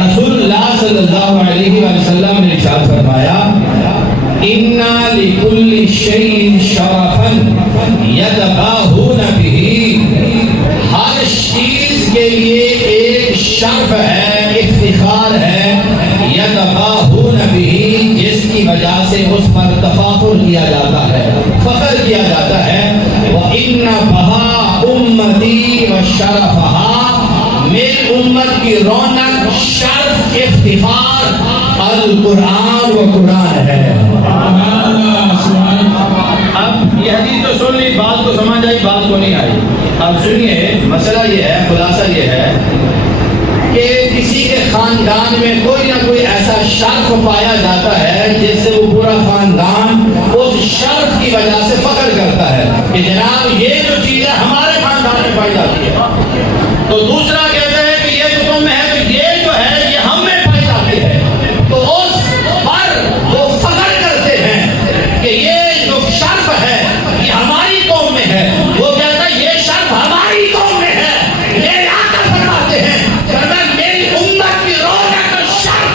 رسول اللہ صلی اللہ علیہ وسلم نے ارشاد فرمایا اِنَّا لِكُلِّ شَيْءٍ شَرَفًا يَتَبَاهُونَ بِهِ، ہر چیز کے لیے ایک شرف ہے، افتخار ہے، يَتَبَاهُونَ بِهِ، جس کی وجہ سے اس پر تفاخر کیا جاتا ہے، فخر کیا جاتا ہے۔ وَإِنَّ بَهَا أُمَّتِي وَشَرَفَهَا، میری امت کی رونق، شرف، افتخار القرآن و قرآن ہے۔ اب یہ حدیث تو سن لی، بات کو سمجھ آئی، بات کو نہیں آئی۔ اب سنیے، مسئلہ یہ ہے، خلاصہ یہ ہے کہ کسی کے خاندان میں کوئی نہ کوئی ایسا شرف پایا جاتا ہے جس سے وہ پورا خاندان اس شرف کی وجہ سے فخر کرتا ہے کہ جناب یہ جو چیز ہے ہمارے خاندان میں پائی جاتی ہے، تو دوسرا کہتا ہے کہ یہ جو تم میں ہے تو یہ جو ہے یہ ہم میں پائی جاتی ہے، تو اس پر وہ فخر کرتے ہیں کہ یہ جو شرف ہے یہ ہماری قوم میں ہے۔ وہ کہتا ہے یہ شرف ہماری قوم میں ہے، یہ آ کر فرماتے ہیں فرمایا میری امت کی رونق اور شرف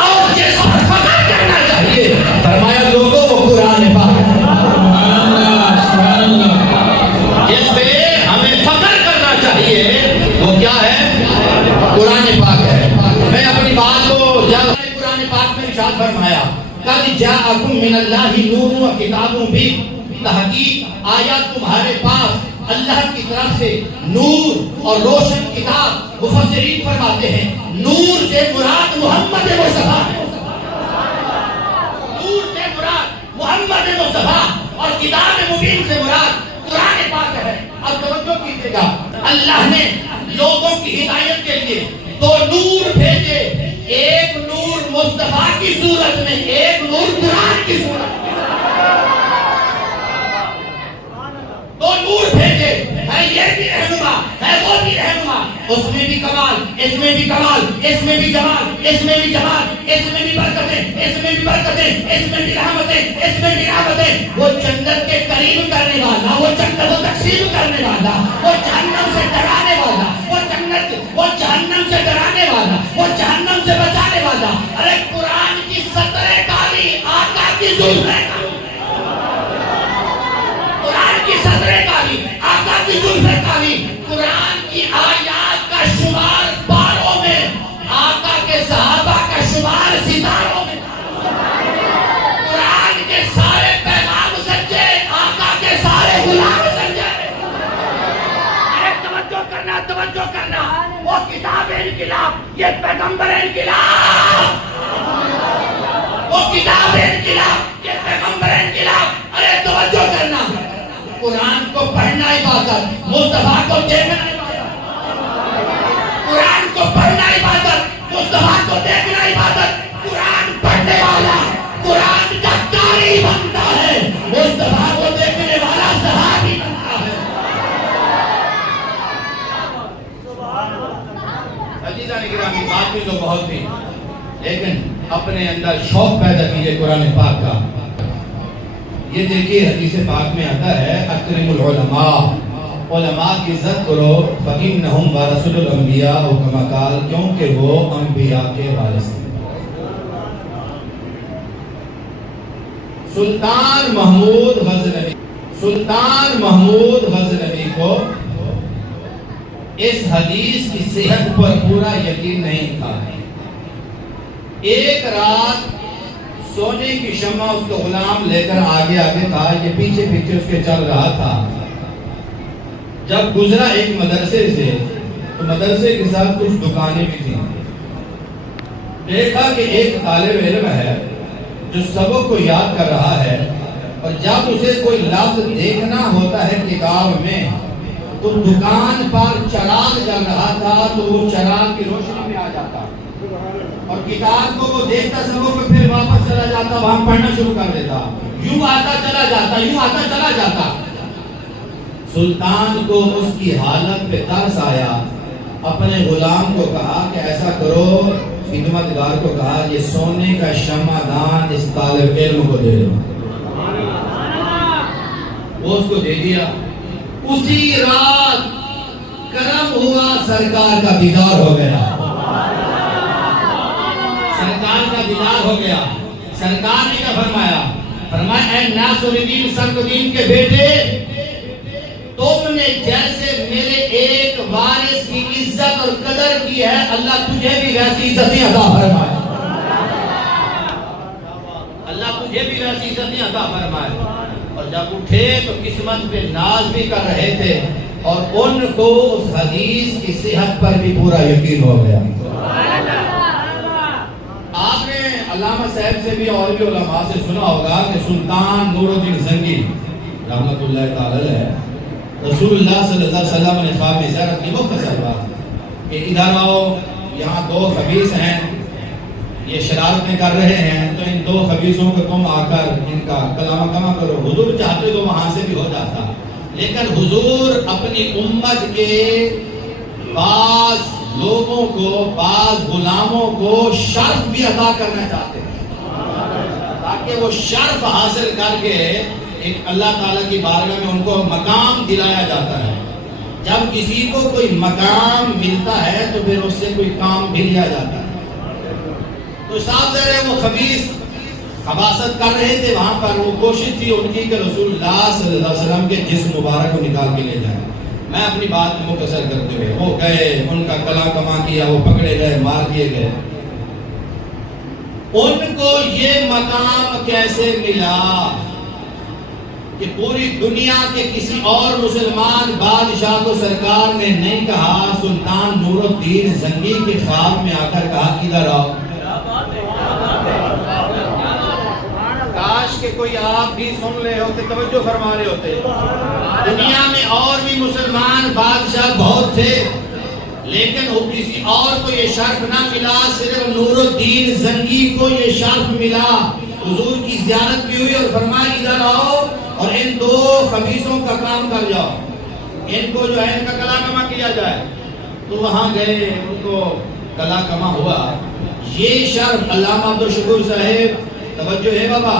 اور جس پر فخر کرنا چاہیے، فرمایا لوگوں وہ قرآن پاک جس پہ ہمیں فخر کرنا چاہیے وہ کیا ہے؟ قرآن پاک ہے۔ میں اپنی بات کو جب قرآن پاک میں ارشاد فرمایا قد جاءکم من اللہ نور و کتاب مبین، تحقیق آیا تمہارے پاس اللہ کی طرف سے نور اور روشن کتاب۔ مفسرین فرماتے ہیں نور سے مراد محمد مصطفیٰ، نور سے مراد محمد مصطفیٰ، اور کتاب مبین سے مراد قرآن پاک ہے۔ اب توجہ کیجیے گا، اللہ نے لوگوں کی ہدایت کے لیے دو نور بھیجے، ایک نور مصطفیٰ کی صورت میں، ایک نور قرآن کی صورت میں، دو نور بھیجے، ہے یہ بھی رہنما ہے وہ بھی رہنما، اس میں بھی کمال، اس میں بھی کمال، اس میں بھی جمال، اس میں بھی جمال، اس میں بھی برکتیں، اس میں بھی برکتیں، اس میں بھی رحمتیں، اس میں بھی رحمتیں۔ وہ جنت کے قریب کرنے والا، وہ جنت کو تقسیم کرنے والا، وہ جہنم سے ڈرانے والا، وہ جہنم سے ڈرانے والا، وہ جہنم سے بچانے والا۔ ارے قرآن کی 17 کالی آقا کی زلفیں، قرآن کی 17 کالی آقا کی زلفیں کالی، قرآن کی آیات کا شمار باروں میں، آقا کے صحابہ کا شمار ستاروں میں، قرآن کے سارے پیغام سچے، آقا کے سارے غلام سچے۔ توجہ کرنا، وہ کتاب انقلاب، یہ پیغمبر انقلاب، وہ کتاب انقلاب، یہ پیغمبر انقلاب۔ ارے توجہ کرنا، قرآن کو پڑھنا عبادت، مصطفیٰ کو دیکھنا عبادت، قرآن کو پڑھنا عبادت، مصطفیٰ کو دیکھنا عبادت۔ قرآن پڑھنے والا قرآن کا قاری بنتا ہے، مصطفیٰ کو دیکھنے والا صحابی بنتا ہے۔ عزیزان گرامی، بات بھی تو بہت تھی، لیکن اپنے اندر شوق پیدا کیجئے قرآن پاک کا۔ یہ دیکھیے حدیث پاک میں آتا ہے اکرم العلماء، علماء کی عزت کرو، فإنہم ورثۃ الانبیاء، کما قال، کیونکہ وہ انبیاء کے وارث ہیں۔ سلطان محمود غزنوی کو اس حدیث کی صحت پر پورا یقین نہیں تھا۔ ایک رات سونے کی شمع اس کو غلام لے کر آگے تھا، یہ پیچھے پیچھے اس کے چل رہا تھا۔ جب گزرا ایک مدرسے سے تو مدرسے کے ساتھ کچھ دکانیں بھی تھیں، دیکھا کہ ایک طالب علم ہے جو سبق کو یاد کر رہا ہے، اور جب اسے کوئی لفظ دیکھنا ہوتا ہے کتاب میں تو دکان پر چراغ جل رہا تھا تو وہ چراغ کی روشنی میں آ جاتا اور کتاب کو وہ دیکھتا سبق کو، پھر واپس چلا جاتا، وہاں پڑھنا شروع کر دیتا، یوں آتا چلا جاتا، یوں آتا چلا جاتا۔ سلطان کو اس کی حالت پہ ترس آیا، اپنے غلام کو کہا کہ ایسا کرو، خدمتگار کو کہا یہ سونے کا شمع دان اس طالب علم کو دے دو۔ وہ اس کو دے دیا۔ اسی رات کرم ہوا، سرکار کا دیدار ہو گیا۔ سرکار کا دیدار ہو گیا. سرکار نے کیا فرمایا؟ فرمایا اے ناصرالدین سرکدین کے بیٹے، تم نے جیسے میرے ایک وارث کی عزت اور قدر کی ہے، اللہ تجھے بھی ویسی عزتیں عطا فرمائے. اللہ تجھے بھی ویسی عزتیں عطا فرمائے. اور جب اٹھے تو قسمت پہ ناز بھی کر رہے تھے اور ان کو اس حدیث کی صحت پر بھی پورا یقین ہو گیا. آپ نے علامہ صاحب سے بھی اور بھی علماء سے سنا ہوگا کہ سلطان نور الدین زنگی رحمۃ اللہ تعالی ہے، رسول اللہ صلی اللہ علیہ وسلم نے خواب میں زیارت کی مختصر بات کہ ادھر آؤ، یہاں دو خبیث ہیں، یہ شرارتیں کر رہے ہیں، تو ان دو خبیثوں کو تم آ کر ان کا کلام کما کرو. حضور چاہتے تو وہاں سے بھی ہو جاتا، لیکن حضور اپنی امت کے بعض لوگوں کو، بعض غلاموں کو شرف بھی عطا کرنا چاہتے ہیں، تاکہ وہ شرف حاصل کر کے ایک اللہ تعالیٰ کی بارگاہ میں ان کو مقام دلایا جاتا ہے. جب کسی کو کوئی مقام ملتا ہے تو پھر اس سے کوئی کام بھی لیا جاتا ہے. تو صاحب ذرا وہ خبیث خباثت کر رہے تھے وہاں پر، وہ کوشش تھی ان کی کہ رسول اللہ صلی اللہ علیہ وسلم کے جسم مبارک کو نکال کے لے جائیں. میں اپنی بات مختصر کرتے ہوئے، وہ گئے، ان کا کلا کما کیا، وہ پکڑے گئے، مار دیے گئے. ان کو یہ مقام کیسے ملا کہ پوری دنیا کے کسی اور مسلمان بادشاہ کو سرکار نے نہیں کہا، سلطان نور الدین زنگی کے خواب میں آ کر کہا ادھر آؤ. کاش کہ کوئی آپ بھی سن رہے ہوتے، توجہ فرما رہے ہوتے. دنیا میں اور بھی مسلمان بادشاہ بہت تھے، لیکن کسی اور کو یہ شرف نہ ملا، صرف نور الدین زنگی کو یہ شرف ملا. حضور کی زیارت بھی ہوئی اور فرمایا ادھر آؤ اور ان دو خبیثوں کا کام کر جاؤ، ان کو جو ہے ان کا کلا کما کیا جائے. تو وہاں گئے، ان کو کلا کما ہوا. یہ شرف علامہ عبدالشکور صاحب، توجہ ہے بابا،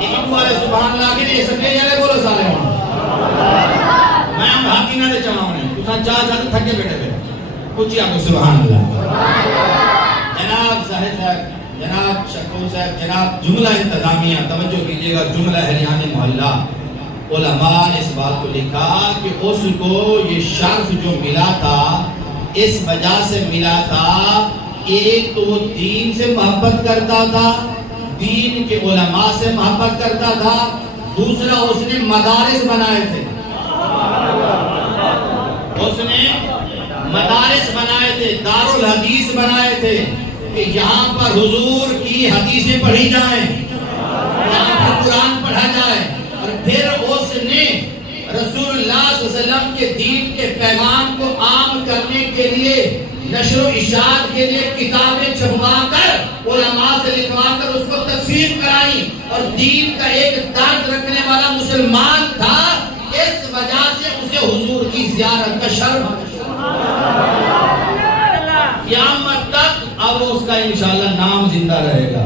ایک والے سبحان اللہ کے لیے سکے جائے بولو سارے ہوں. میں ہم بھاگی نہ دے چاہوں نے تو سن چاہ جاتے تھکے بیٹھے بیٹھے پوچھئے آپ کو سبحان اللہ. جناب صاحب صاحب، جناب شکور صاحب، جناب جملہ انتظامیہ، توجہ کیجئے گا، جملہ اہلیان محلہ، علماء نے اس بات کو لکھا کہ اس کو یہ شرف جو ملا تھا اس وجہ سے ملا تھا، ایک تو وہ دین سے محبت کرتا تھا، دین کے علماء سے محبت کرتا تھا، دوسرا اس نے مدارس بنائے تھے، اس نے مدارس بنائے تھے، دارالحدیث بنائے تھے کہ یہاں پر حضور کی حدیثیں پڑھی جائیں، یہاں پر قرآن پڑھا جائے. اور پھر اس نے رسول اللہ صلی اللہ علیہ وسلم کے دین کے پیغام کو عام کرنے کے لیے نشر و اشاعت کے لیے کتابیں چھپوا کر علماء سے لکھوا کر اس کو تقسیم کرائی. اور دین کا ایک درد رکھنے والا مسلمان تھا، اس وجہ سے اسے حضور کی زیارت کا شرف قیامت تک اب اس کا انشاءاللہ نام زندہ رہے گا.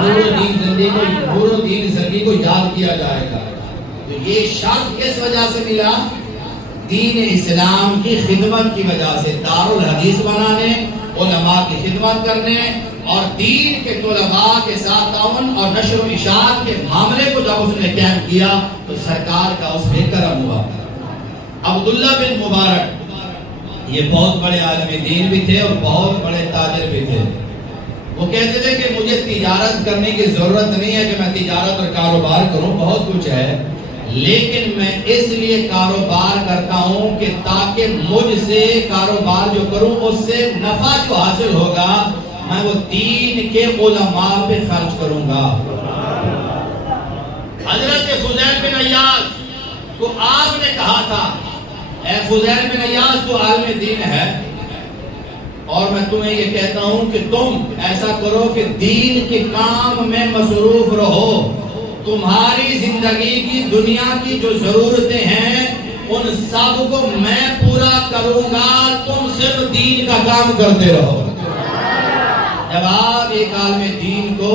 نور الدین زنگی کو یاد کیا جائے گا. تو یہ شرف کس وجہ سے ملا؟ دین اسلام کی خدمت کی وجہ سے، دارالحدیث بنانے، علماء کی خدمت کرنے اور دین کے طلباء کے ساتھ تعاون اور نشر و اشاعت کے معاملے کو جب اس نے قائم کیا تو سرکار کا اس پہ کرم ہوا. عبداللہ بن مبارک یہ بہت بڑے عالم دین بھی تھے اور بہت بڑے تاجر بھی تھے. وہ کہتے تھے کہ مجھے تجارت کرنے کی ضرورت نہیں ہے کہ میں تجارت اور کاروبار کروں، بہت کچھ ہے، لیکن میں اس لیے کاروبار کرتا ہوں کہ تاکہ مجھ سے کاروبار جو کروں اس سے نفع جو حاصل ہوگا میں وہ دین کے علماء پہ خرچ کروں گا. حضرت فضیل بن عیاض کو آپ نے کہا تھا اے فضیل بن عیاض تو عالم دین ہے اور میں تمہیں یہ کہتا ہوں کہ تم ایسا کرو کہ دین کے کام میں مصروف رہو، تمہاری زندگی کی دنیا کی جو ضرورتیں ہیں ان سب کو میں پورا کروں گا، تم صرف دین کا کام کرتے رہو. جب آپ ایک عالم دین کو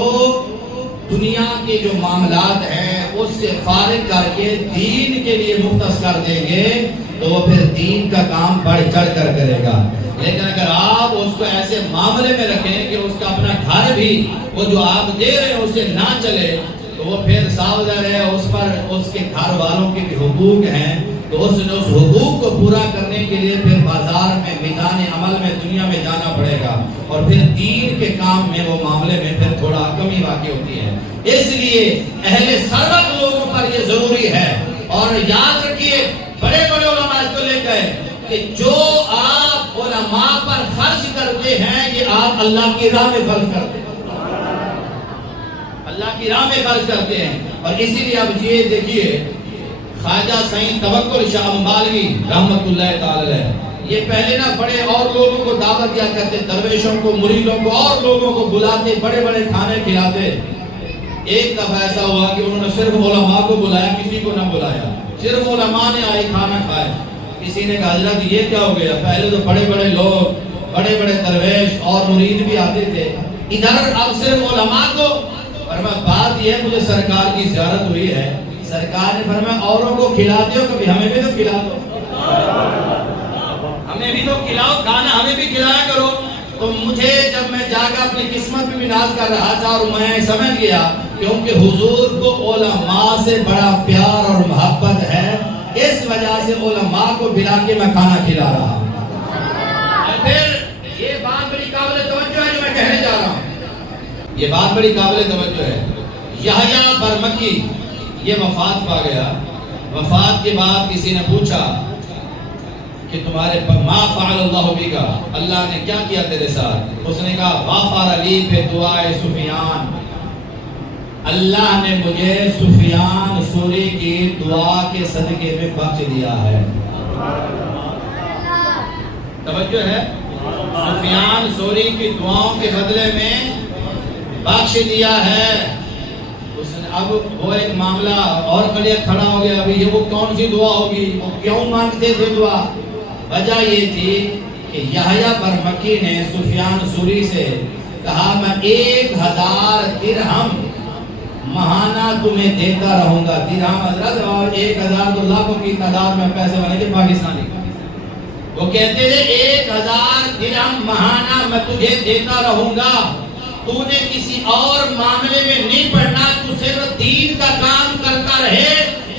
دنیا کے جو معاملات ہیں اس سے فارغ کر کے دین کے لیے مختص کر دیں گے تو وہ پھر دین کا کام بڑھ چڑھ کر کرے گا. لیکن اگر آپ اس کو ایسے معاملے میں رکھیں کہ اس کا اپنا گھر بھی وہ جو آپ دے رہے ہیں اسے نہ چلے, تو وہ پھر ساودھان ہے, اس پر اس کے گھر والوں کے بھی حقوق ہیں, تو اس نے اس حقوق کو پورا کرنے کے لیے پھر بازار میں, میدان عمل میں, دنیا میں جانا پڑے گا, اور پھر دین کے کام میں وہ معاملے میں پھر تھوڑا کمی واقع ہوتی ہے. اس لیے اہل ثروت لوگوں پر یہ ضروری ہے. اور یاد رکھیے بڑے بڑے علماء اس کو لے گئے کہ جو آپ علماء پر خرچ کرتے ہیں یہ آپ اللہ کی راہ میں خرچ کرتے ہیں, اللہ کی راہ میں خرچ کرتے ہیں. اور اسی لیے اب یہ دیکھیے خواجہ سعید توکل شاہ امبالوی رحمت اللہ تعالی علیہ, یہ پہلے نہ بڑے اور لوگوں کو دعوت دیا کرتے, درویشوں کو, مریدوں کو, اور لوگوں کو بلاتے, بڑے بڑے کھانے کھلاتے. ایک دفعہ ایسا ہوا کہ انہوں نے صرف علماء کو بلایا, کسی کو نہ بلایا, صرف علماء نے آئے کھانا کھایا. کسی نے کہا حضرت یہ کیا ہو گیا, پہلے تو بڑے بڑے لوگ, بڑے بڑے درویش اور مرید بھی آتے تھے, ادھر اب صرف علماء کو. فرمایا بات یہ ہے مجھے سرکار کی زیارت ہوئی ہے, سرکار نے فرمایا اوروں کو کھلاتے ہو, کبھی ہمیں بھی تو کھلا دو, ہمیں بھی تو کھلاؤ, کھانا ہمیں بھی کھلایا کرو. تو مجھے جب میں جا کر اپنی قسمت بھی ناز کر رہا تھا اور میں سمجھ گیا کیونکہ حضور کو علماء سے بڑا پیار اور محبت ہے, اس وجہ سے علماء کو بلا کے میں کھانا کھلا رہا ہوں. اور پھر یہ بات بڑی قابل توجہ ہے جو میں کہنے جا رہا ہوں, یہ بات بڑی قابل توجہ ہے. یحییٰ برمکی یہ وفات پا گیا. وفات کے بعد کسی نے پوچھا کہ تمہارے ما فعل اللہ بکا, اللہ نے کیا کیا تیرے ساتھ؟ اس نے کہا غفر لی بدعائے سفیان, اللہ نے مجھے سفیان ثوری کی دعا کے صدقے میں بخش دیا ہے. توجہ ہے, سفیان ثوری کی دعاؤں کے بدلے میں بخش دیا ہے. اس نے اب وہ ایک معاملہ اور کھڑا ہو گیا, ابھی یہ وہ کون سی دعا ہوگی, وہ کیوں مانگتے تھے دعا؟ وجہ یہ تھی کہ یحییٰ برمکی نے سفیان ثوری سے کہا میں 1000 درہم ماہانہ تمہیں دیتا رہوں گا. درہم حضرت, اور 1000 تو لاکھوں کی تعداد میں پیسے والے کے پاکستانی. وہ کہتے تھے 1000 درہم ماہانہ میں تجھے دیتا رہوں گا, تو نے کسی اور معاملے میں نہیں پڑھنا, تو صرف دین کا کام کرتا رہے,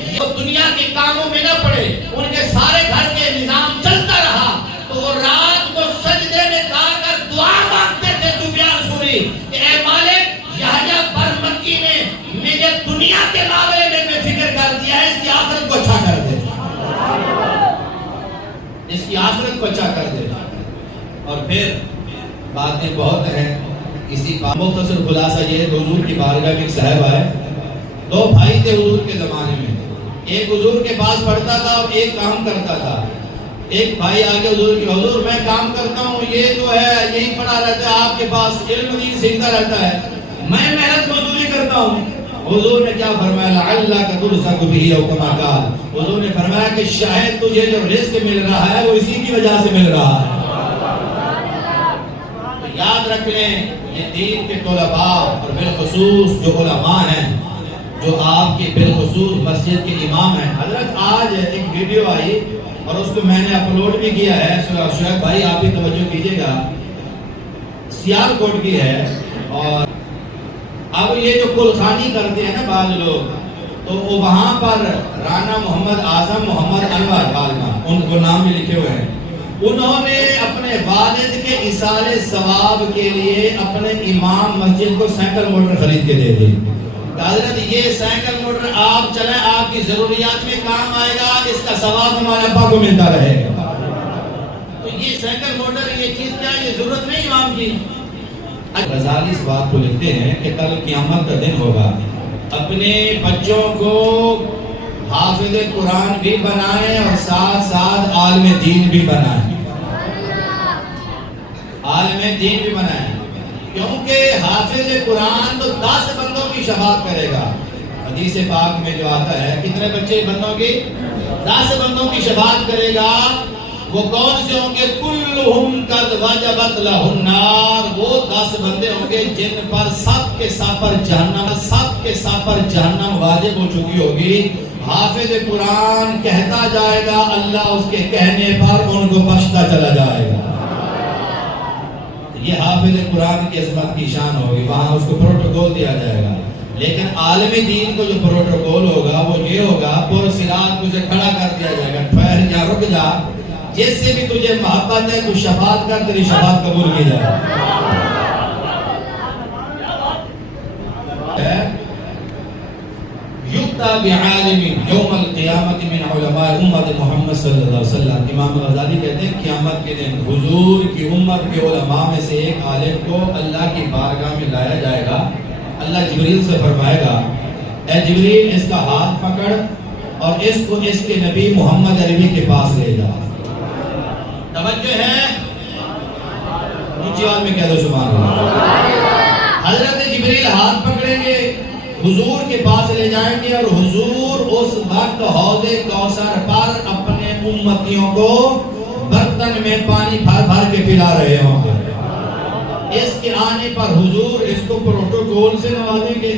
یہ دنیا کے کاموں میں نہ پڑے. ان کے سارے گھر کے نظام چلتا رہا تو وہ رات کو سجدے میں جا کر دعا مانگتے تھے سفیان ثوری کہ اے مالک یحییٰ برمکی نے مجھے دنیا کے معاملے میں بے فکر کر دیا ہے, اس کی آخرت کو اچھا کر دے, اس کی آخرت کو اچھا کر دے. اور پھر باتیں بہت ہیں, اسی کا مختصر خلاصہ یہ ہے کہ حضور کی بارگاہ میں ایک صاحب آئے, 2 بھائی تھے حضور کے زمانے میں, ایک حضور کے پاس پڑھتا تھا اور ایک کام کرتا تھا. ایک بھائی آگے حضور کی, حضور میں کام کرتا ہوں, یہ جو ہے یہی پڑھا رہتا ہے آپ کے پاس, علم دین سیکھتا رہتا ہے, میں محنت مزدوری کرتا ہوں. حضور نے کیا فرمایا, لعلک ترزق بہ او کما قال, حضور نے فرمایا کہ شاید تجھے جو رزق مل رہا ہے وہ اسی کی وجہ سے مل رہا ہے. تو یاد رکھ لیں یہ دین کے طلباء اور بالخصوص جو علماء ہیں, جو آپ کے بالخصوص مسجد کے امام ہیں. حضرت آج ایک ویڈیو آئی اور اس کو میں نے اپلوڈ بھی کیا ہے, شعیب بھائی آپ بھی توجہ کیجئے گا, سیالکوٹ کی ہے. اور اب یہ جو کلخانی کرتے ہیں نا بعض لوگ, تو وہاں پر رانا محمد اعظم محمد انور عالمہ, ان کو نام بھی لکھے ہوئے ہیں, انہوں نے اپنے والد کے ایصال ثواب کے لیے اپنے امام مسجد کو سائیکل موٹر خرید کے دے دی. حضرت یہ سائیکل موٹر آپ چلیں, آپ کی ضروریات میں کام آئے گا, اس کا ثواب ہمارے ابا کو ملتا رہے گا. تو یہ سائیکل موٹر یہ چیز کیا, یہ ضرورت نہیں امام کی. غزالی اس بات کو لکھتے ہیں کہ کل قیامت کا دن ہوگا, اپنے بچوں کو حافظ قرآن بھی بنائیں اور ساتھ ساتھ عالم دین بھی بنائیں, عالم دین بھی بنائیں, کیونکہ حافظ قرآن تو 10 بندوں کی شفاعت کرے گا. حدیث پاک میں جو آتا ہے کتنے بچے بندوں کی, 10 بندوں کی شفاعت کرے گا. وہ کون سے ہوں گے, کلہم قد وجبت لہ النار, وہ 10 بندے ہوں گے جن پر سب کے سب پر جہنم واجب ہو چکی ہوگی. حافظ قرآن کہتا جائے گا، اللہ اس کے کہنے پر ان کو بخشتا چلا جائے گا۔ یہ حافظ قرآن کی عظمت کی شان ہوگی، وہاں اس کو پروٹوکول دیا جائے گا۔ لیکن عالم دین کو جو پروٹوکول ہوگا وہ یہ ہوگا، پر صراط تجھے کھڑا کر دیا جائے گا، ٹھہر جا، رک جا، جس سے بھی تجھے محبت ہے تو شفاعت کر، تیری شفاعت قبول کی جائے۔ یُؤْتَى بِعَالِمٍ یوم القیامت من علماء امت محمد صلی اللہ علیہ وسلم۔ امام غزالی کہتے ہیں قیامت کے دن حضور کی امت کے علماء میں سے ایک عالم کو اللہ کی بارگاہ میں لایا جائے گا۔ اللہ جبریل سے فرمائے گا، اے جبریل اس کا ہاتھ پکڑ اور اس کو اس کے نبی محمد عربی کے پاس لے جا۔ توجہ ہے، اونچی آواز میں کہہ دو سبحان اللہ۔ حضرت جبریل ہاتھ پکڑیں گے، حضور کے پاس لے جائیں گے، اور حضور اس وقت حوض کوثر پر اپنے امتیوں کو برتن میں پانی بھر بھر کے پلا رہے ہوں گے۔ اس کے آنے پر حضور اس کو پروٹوکول سے نوازیں گے،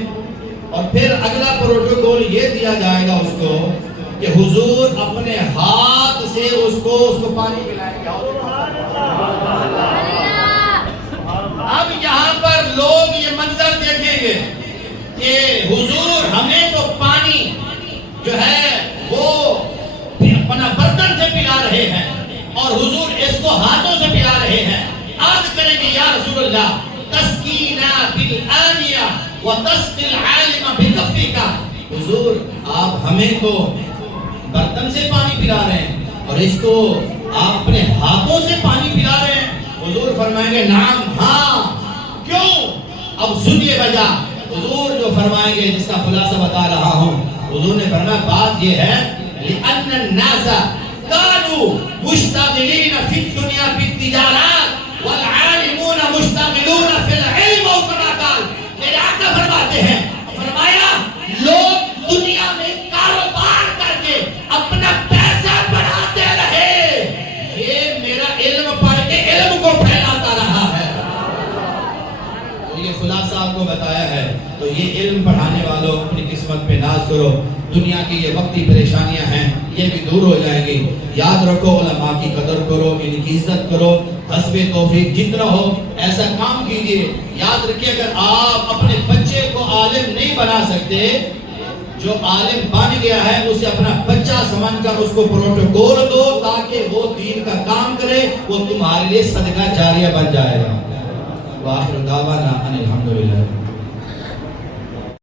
اور پھر اگلا پروٹوکول یہ دیا جائے گا اس کو کہ حضور اپنے ہاتھ سے اس کو پانی پلائیں گے۔ اب یہاں پر لوگ یہ منظر دیکھیں گے کہ حضور ہمیں تو پانی جو ہے وہ اپنا برتن سے پلا رہے ہیں، اور حضور اس کو ہاتھوں سے پلا رہے ہیں۔ عرض کریں گے یا رسول اللہ، تسقینا بالآنیہ وتسقی العالم بکفک۔ حضور آپ ہمیں تو برتن سے پانی پلا رہے ہیں، اور اس کو آپ اپنے ہاتھوں سے پانی پلا رہے ہیں۔ حضور فرمائیں گے نعم، ہاں، کیوں؟ اب سنیے وجہ۔ حضور جو فرمائیں گے، جس کا خلاصہ بتا رہا ہوں، حضور نے فرمایا بات یہ ہے لِأَنَّ النَّاسَ كَانُوا مُشْتَغِلِينَ فِي الدُّنْيَا بِالتِّجَارَاتِ وَالْعَالِمُونَ مُشْتَغِلُونَ فِي الْعِلْمِ وَكَمَا قَالَ۔ میرے آقا فرماتے ہیں، فرمایا لوگ دنیا میں کاروبار کر کے اپنا پیسہ بڑھاتے رہے، یہ میرا علم پڑھ کے علم کو پھیلاتا رہا ہے۔ یہ خلاصہ آپ کو بتایا ہے، تو یہ علم پڑھانے والوں اپنی قسمت پہ ناز کرو۔ دنیا کی یہ وقتی پریشانیاں ہیں، یہ بھی دور ہو جائیں گی۔ یاد رکھو، علماء کی قدر کرو، ان کی عزت کرو، حسب توفیق جتنا ہو ایسا کام کیجئے۔ یاد رکھیے، اگر آپ اپنے بچے کو عالم نہیں بنا سکتے، جو عالم بن گیا ہے اسے اپنا بچہ سمجھ کر اس کو پروٹوکول دو تاکہ وہ دین کا کام کرے، وہ تمہارے لیے صدقہ جاریہ بن جائے گا۔ وآخر دعوانا ان الحمدللہ۔